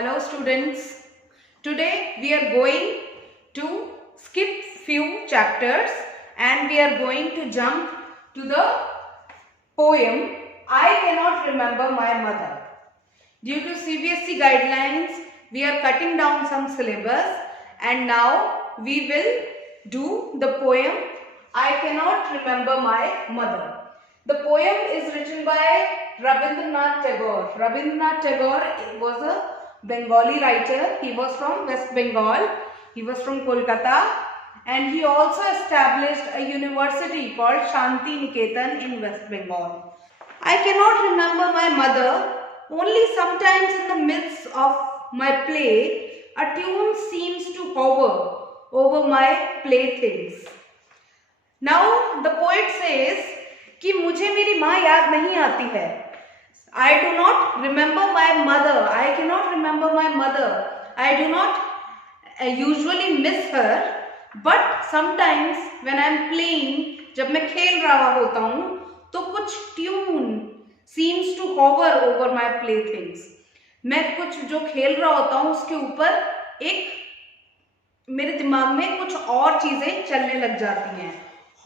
Hello students. Today we are going to skip few chapters and we are going to jump to the poem I Cannot Remember My Mother. Due to CBSE guidelines, we are cutting down some syllabus and now we will do the poem I Cannot Remember My Mother. The poem is written by Rabindranath Tagore. Rabindranath Tagore was a Bengali writer. He was from West Bengal. He was from Kolkata and he also established a university called Shanti Niketan in West Bengal. I cannot remember my mother. Only sometimes in the midst of my play, a tune seems to hover over my playthings. Now the poet says कि मुझे मेरी माँ याद नहीं आती है. I do not remember my mother. I cannot remember my mother. I do not usually miss her. But sometimes when I am playing, जब मैं खेल रहा होता हूँ, तो कुछ tune seems to hover over my playthings. मैं कुछ जो खेल रहा होता हूँ उसके ऊपर एक मेरे दिमाग में कुछ और चीजें चलने लग जाती हैं.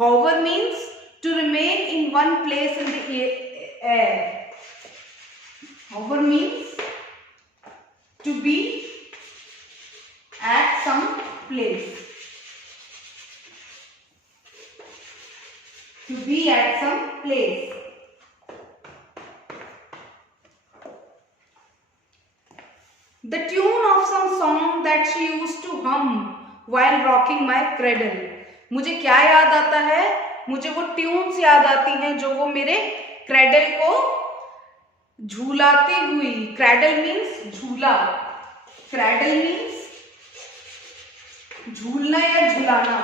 Hover means to remain in one place in the air. Hover means to be at some place. To be at some place. The tune of some song that she used to hum while rocking my cradle. मुझे क्या याद आता है? मुझे वो tunes याद आती हैं जो वो मेरे क्रेडल को झूलाती हुई. क्रेडल मीन्स झूला. क्रेडल मीन्स झूलना या झुलाना.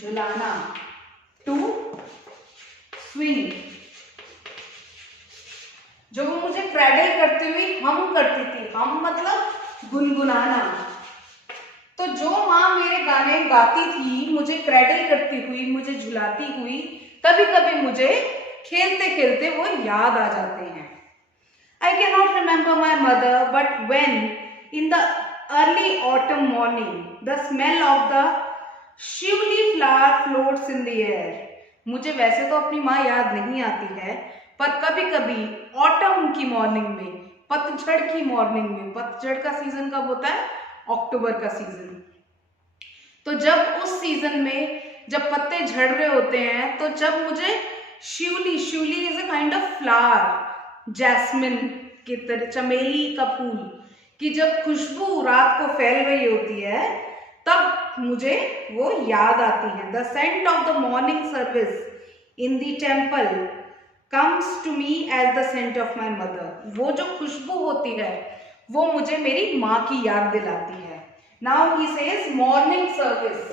झुलाना. To swing. जो वो मुझे क्रेडल करती हुई हम करती थी. हम मतलब गुनगुनाना. तो जो माँ मेरे गाने गाती थी, मुझे क्रेडल करती हुई, मुझे झुलाती हुई, कभी कभी मुझे खेलते खेलते वो याद आ जाते हैं. I cannot remember my mother, but when in the early autumn morning, the smell of the Shivli flower floats in the air. मुझे वैसे तो अपनी माँ याद नहीं आती है, पर कभी कभी ऑटम की मॉर्निंग में, पतझड़ की मॉर्निंग में, पतझड़ का सीजन कब होता है? अक्टूबर का सीजन. तो जब उस सीजन में जब पत्ते झड़ रहे होते हैं, तो जब मुझे shivli is a kind of flower, jasmine की तरह, चमेली का फूल की जब खुशबू रात को फैल रही होती है, तब मुझे वो याद आती है. The scent of the morning service in the temple comes to me as the scent of my mother. वो जो खुशबू होती है वो मुझे मेरी माँ की याद दिलाती है. Now he says morning service.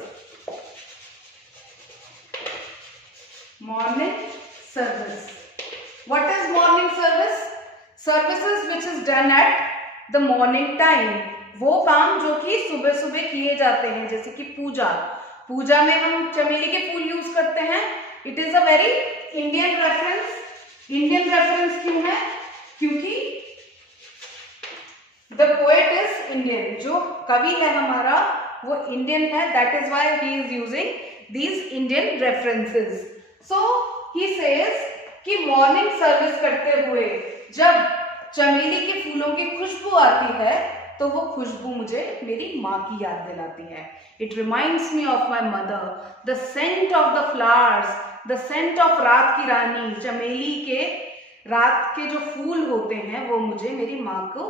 Morning service. What is morning service? Services which is done at the morning time. वो काम जो कि सुबह सुबह किए जाते हैं, जैसे कि पूजा. पूजा में हम चमेली के फूल यूज करते हैं. It is a very Indian reference. Indian reference क्यों है? क्योंकि द पोएट इज इंडियन. जो कवि है हमारा वो इंडियन है. That is why he is using these Indian references. So he says कि मॉर्निंग सर्विस करते हुए जब चमेली के फूलों की खुशबू आती है, तो वो खुशबू मुझे मेरी माँ की याद दिलाती है. It reminds me of my mother. The scent of the flowers, the scent of raat ki रानी, चमेली के रात के जो फूल होते हैं वो मुझे मेरी माँ को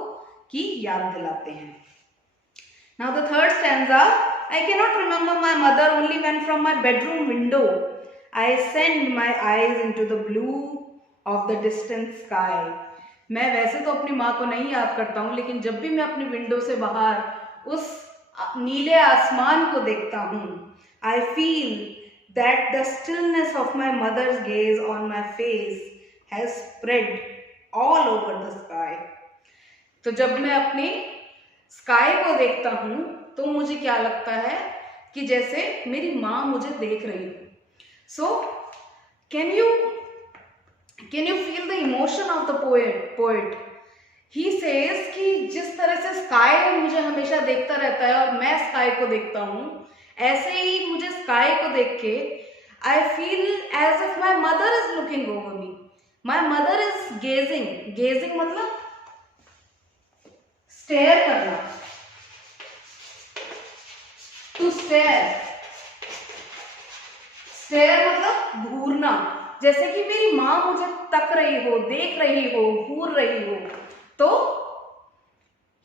की याद दिलाते हैं. Now the third stanza. I cannot remember my mother only when from my bedroom window I send my eyes into the blue of the distant sky. मैं वैसे तो अपनी माँ को नहीं याद करता हूँ, लेकिन जब भी मैं अपनी विंडो से बाहर उस नीले आसमान को देखता हूँ, I feel that the stillness of my mother's gaze on my face has spread all over the sky. तो जब मैं अपनी स्काई को देखता हूँ तो मुझे क्या लगता है कि जैसे मेरी माँ मुझे देख रही है. So can you feel the emotion of the poet? He says जिस तरह से स्काई मुझे हमेशा देखता रहता है और मैं स्काई को देखता हूँ, ऐसे ही मुझे स्काई को देख के I feel as if my mother is looking over me. My mother is gazing. Gazing मतलब stare करना. To stare. Stare मतलब घूरना. जैसे कि मेरी माँ मुझे तक रही हो, देख रही हो, घूर रही हो. तो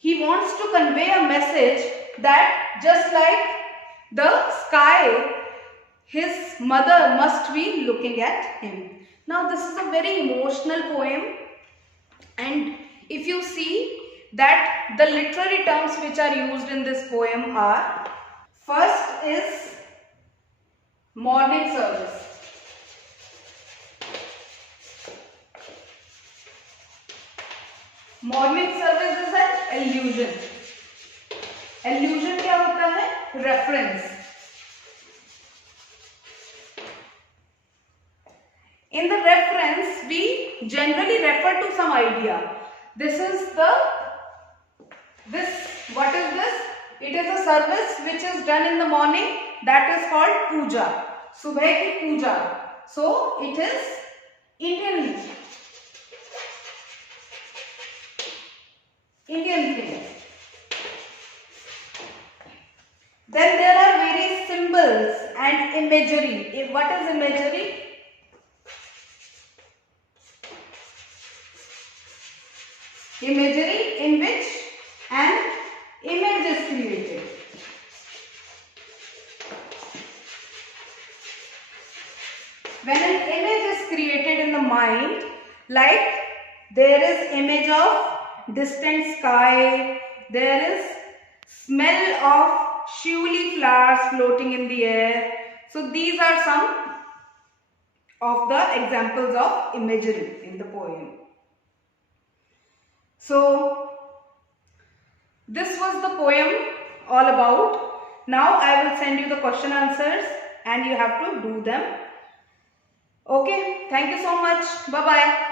he wants to convey a message that just like the sky, his mother must be looking at him. Now this is a very emotional poem, and if you see that the literary terms which are used in this poem are, first is morning service. Morning service is an allusion. Allusion क्या होता है? Reference. In the reference, we generally refer to some idea. What is this? It is a service which is done in the morning, that is called puja. Subah ki puja. So it is Indian thing. Then there are various symbols and imagery. What is imagery? Imagery in which an image is created. When an image is created in the mind, like there is image of distant sky, there is smell of shiuli flowers floating in the air. So these are some of the examples of imagery in the poem. So this was the poem all about. Now I will send you the question answers and you have to do them. Okay, thank you so much. Bye bye.